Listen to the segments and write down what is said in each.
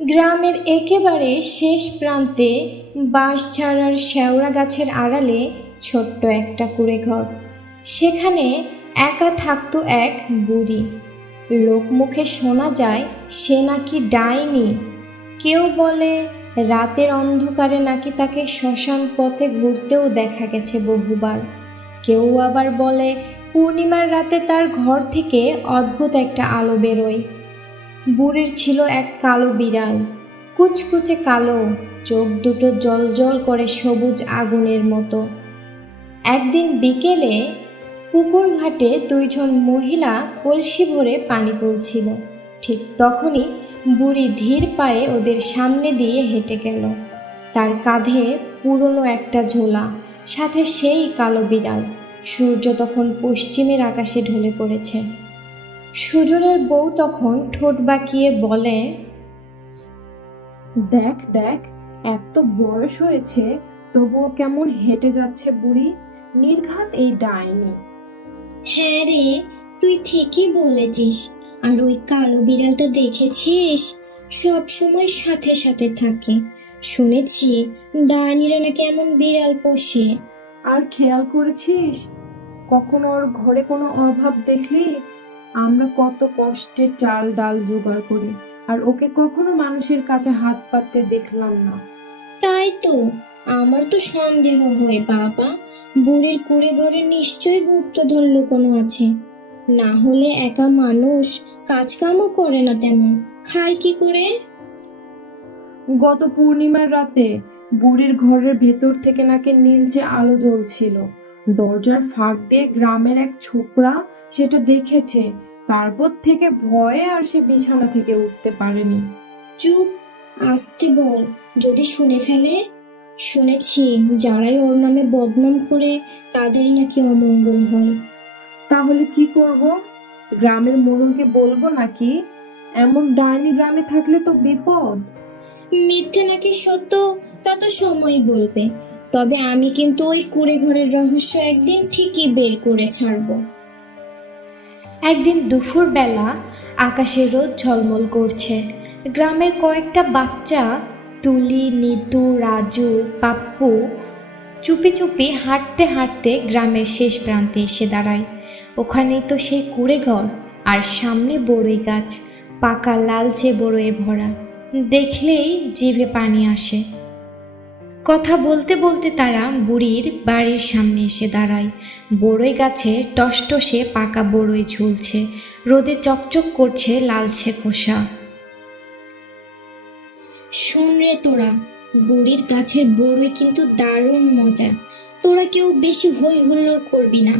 গ্রামের একেবারে শেষ প্রান্তে বাঁশঝাড়ার শেওড়া গাছের আড়ালে ছোট্ট একটা কুঁড়েঘর। সেখানে একা থাকতো এক বুড়ি। লোকমুখে শোনা যায় সে নাকি ডাইনি। কেউ বলে রাতের অন্ধকারে নাকি তাকে শ্মশান পথে ঘুরতেও দেখা গেছে বহুবার। কেউ আবার বলে পূর্ণিমার রাতে তার ঘর থেকে অদ্ভুত একটা আলো বেরোয়। বুড়ির ছিল এক কালো বিড়াল, কুচকুচে কালো, চোখ দুটো জ্বলজ্বল করে সবুজ আগুনের মতো। একদিন বিকেলে পুকুর ঘাটে দুইজন মহিলা কলসি ভরে পানি তুলছিল। ঠিক তখনই বুড়ি ধীর পায়ে ওদের সামনে দিয়ে হেঁটে গেল। তার কাঁধে পুরনো একটা ঝোলা, সাথে সেই কালো বিড়াল। সূর্য তখন পশ্চিমের আকাশে ঢলে পড়েছে। সুজনের বউ তখন ঠোঁট বাঁকিয়ে বলে, দেখ দেখ, এত বয়স হয়েছে তবুও কেমন হেঁটে যাচ্ছে বুড়ি। নির্ঘাত এই ডাইনি। হ্যাঁ রে, তুই ঠিকই বলেছিস। আর ওই কালো বিড়ালটা দেখেছিস? সব সময় সাথে সাথে থাকে। শুনেছি ডাইনিরা নাকি এমন বিড়াল পোষে। আর খেয়াল করেছিস কখনো ওর ঘরে কোনো অভাব দেখলি? আমরা কত কষ্টে চাল ডাল জোগাড় করি, আর ওকে কখনো মানুষের কাছে হাত পাততে দেখলাম না। তাই তো, আমার তো সন্দেহ হয় বাবা, বুড়ির কুড়ে ঘরে নিশ্চয়ই গুপ্তধন লুকোনো আছে। না হলে একা মানুষ কাজকামও করে না তেমন, খায় কি করে? গত পূর্ণিমার রাতে বুড়ির ঘরের ভেতর থেকে নাকি নীলচে আলো জ্বলছিল। দরজার ফাঁক দিয়ে গ্রামের এক ছোকরা সেটা দেখেছে। তারপর থেকে ভয়ে আর সে বিছানা থেকে উঠতে পারেনি। চুপ, আসতে বল, যদি শুনে ফেলে। শুনেছি যারাই ওর নামে বদনাম করে তাদেরই নাকি অমঙ্গল হয়। তাহলে কি করব? গ্রামের মোড়লকে বলবো নাকি? এমন ডাইনি গ্রামে থাকলে তো বিপদ। মিথ্যে নাকি সত্য তা তো সময় বলবে। তবে আমি কিন্তু ওই কুড়ে ঘরের রহস্য একদিন ঠিকই বের করে ছাড়বো। একদিন দুপুরবেলা আকাশে রোদ ঝলমল করছে। গ্রামের কয়েকটা বাচ্চা, তুলি, নিতু, রাজু, পাপ্পু, চুপি চুপি হাঁটতে হাঁটতে গ্রামের শেষ প্রান্তে এসে দাঁড়ায়। ওখানেই তো সেই কুঁড়েঘর, আর সামনে বড়ই গাছ, পাকা লালচে বড়য়ে ভরা। দেখলেই জিভে পানি আসে। কথা বলতে বলতে তারা বুড়ির বাড়ির সামনে এসে দাঁড়ায়। বড়ই গাছে টসটসে পাকা বড়ই ঝুলছে, রোদে চকচক করছে লালচে খোসা। শোন রে তোরা, বুড়ির গাছের বড়ই কিন্তু দারুণ মজা। তোরা কেউ বেশি হই হুল্লোড় করবি না।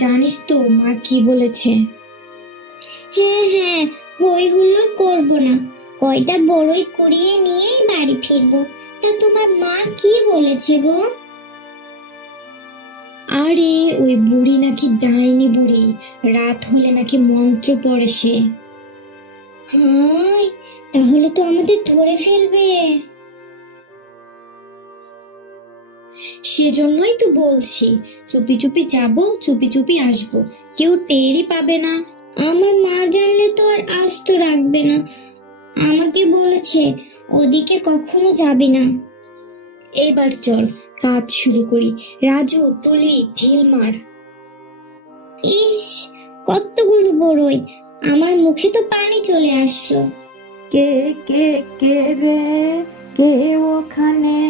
জানিস তো মা কি বলেছে? হ্যাঁ হ্যাঁ, হই হুল্লোড় করবো না। কয়টা বড়ই কুড়িয়ে নিয়েই বাড়ি ফিরবো। তা তোমার মা কি বলেছে গো? আরে ওই বুড়ি নাকি ডাইনি বুড়ি, রাত হলে নাকি মন্ত্র পড়ে সে। হায়, তাহলে তো আমাদের ধরে ফেলবে। সেজন্যই তো বলছি, চুপি চুপি যাব, চুপি চুপি আসবো, কেউ টেরই পাবে না। আমার মা জানলে তো আর আস্ত রাখবে না। আমাকে বলেছে ওদিকে কখনো যাবি না। এইবার চল কাজ শুরু করি। রাজু, তুলি, ঢিল মার। ইস, কতগুলো বড়ই, আমার মুখে তো পানি চলে আসলো। কে কে কে রে? কে ওখানে?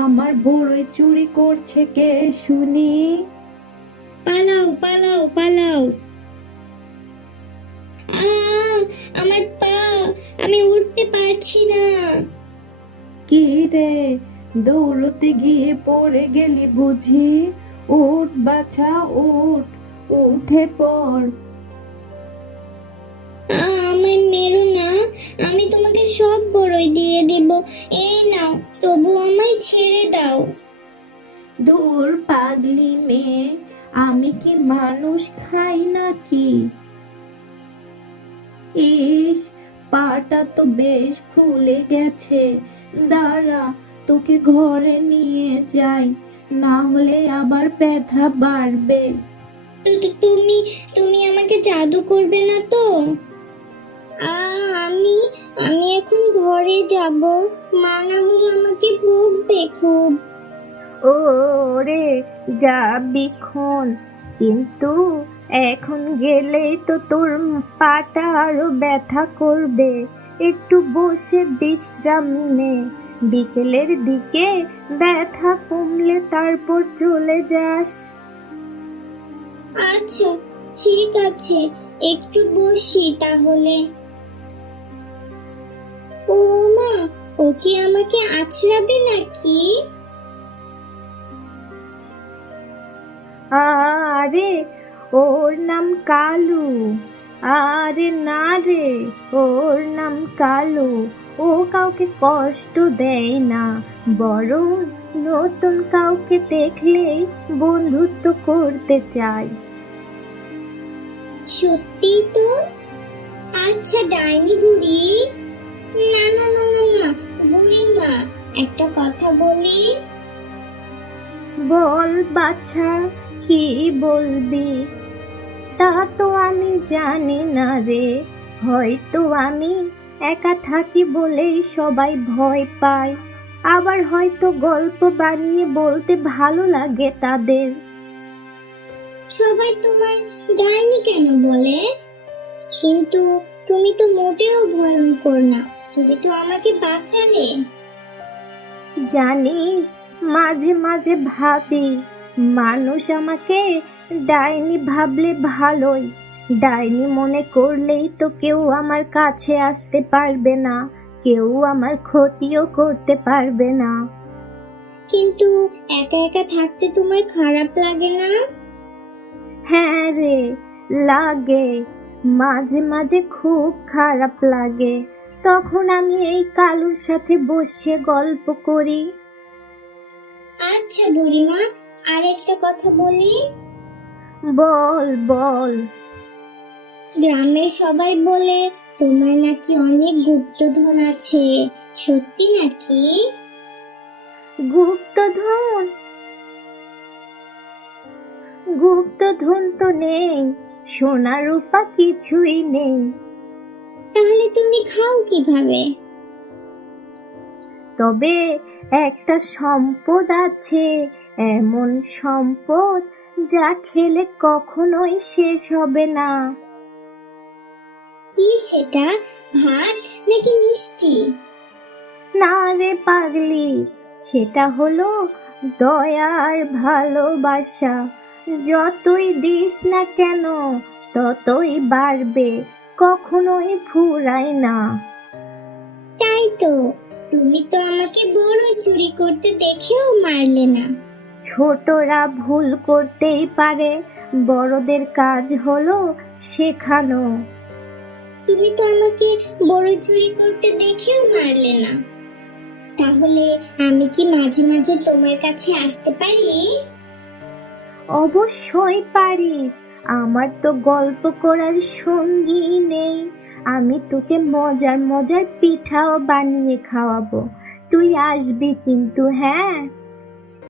আমার বড়ই চুরি করছে কে শুনি? পালাও পালাও পালাও। আমার পা, আমি উঠতে পারছি না। কি রে, দৌড়তে গিয়ে পড়ে গেলি বুঝি? উঠ বাছা উঠ, উঠে পড়। আমায় মেরো না, আমি তোমাকে সব বড়ই দিয়ে দিব। এই নাও, তবু আমায় ছেড়ে দাও। দূর পাগলি মেয়ে, আমি কি মানুষ খাই নাকি? ইস, পাটা তো বেশ ফুলে গেছে। দাঁড়া, তোকে ঘরে নিয়ে যাই, না হলে আবার ব্যথা বাড়বে। তুমি তুমি আমাকে জাদু করবে না তো? আমি আমি এখন ঘরে যাব, মা না হলে আমাকে বকবে খুব। ওরে যাবিক্ষণ, কিন্তু এখন গেলেই তো তোর পাটা আরো ব্যথা করবে। একটু বসে বিশ্রাম নে, বিকেলের দিকে ব্যথা কমলে তারপর চলে যাস। আচ্ছা ঠিক আছে, একটু বসি তাহলে। ও মা, ও কি আমাকে আছড়াবে নাকি? আরে ওর নাম কালু। আরে না রে, ওর নাম কালু। ও কাউকে কষ্ট দেয় না, বরং নতুন কাউকে দেখলেই বন্ধুত্ব করতে চায়। সত্যি তো? আচ্ছা ডাইনি বুড়ি, না না না না না, বুড়িমা একটা কথা বলি। বল বাছা, কি বলবি? তা তো আমি জানি না রে, হয়তো আমি একা থাকি বলেই সবাই ভয় পায়, আবার হয়তো গল্প বানিয়ে বলতে ভালো লাগে তাদের। সবাই তোমায় ডাইনি কেন বলে? কিন্তু তুমি তো মোটেও ভয়ঙ্কর না, তুমি তো আমাকে বাঁচালে। জানিস, মাঝে মাঝে ভাবি মানুষ আমাকে ডাইনি ভাবলে ভালোই, ডাইনি মনে করলেই তো কেউ আমার কাছে আসতে পারবে না, কেউ আমার ক্ষতিও করতে পারবে না। কিন্তু একা একা থাকতে তোমার খারাপ লাগে না? হ্যাঁ রে, লাগে, মাঝে মাঝে খুব খারাপ লাগে। তখন আমি এই কালুর সাথে বসে গল্প করি। আচ্ছা বুড়িমা, আর একটা কথা বলি। বল বল। গ্রামের সবাই বলে তোমার নাকি অনেক গুপ্তধন আছে, সত্যি নাকি? গুপ্তধন? গুপ্তধন তো নেই, সোনা রূপা কিছুই নেই। তাহলে তুমি খাও কিভাবে? তবে একটা সম্পদ আছে, এমন সম্পদ যা খেলে কখনোই শেষ হবে না। কি সেটা, ভাত নাকি মিষ্টি? না রে পাগলি, সেটা হলো দয়া আর ভালোবাসা। যতই দিস না কেন ততই বাড়বে, কখনোই ফুরায় না। তাই তো, তুমি তো আমাকে বড় চুরি করতে দেখেও মারলে না। ছোটরা ভুল করতেই পারে, বড়দের কাজ হলো শেখানো। তুমি তো আমাকে বড় চুরি করতে দেখেও মারলে না। তাহলে আমি কি মাঝে মাঝে তোমার কাছে আসতে পারি? অবশ্যই পারিস, আমার তো গল্প করার সঙ্গী নেই। আমি তোকে মজার মজার পিঠাও বানিয়ে খাওয়াবো, তুই আসবি কিন্তু, হ্যাঁ?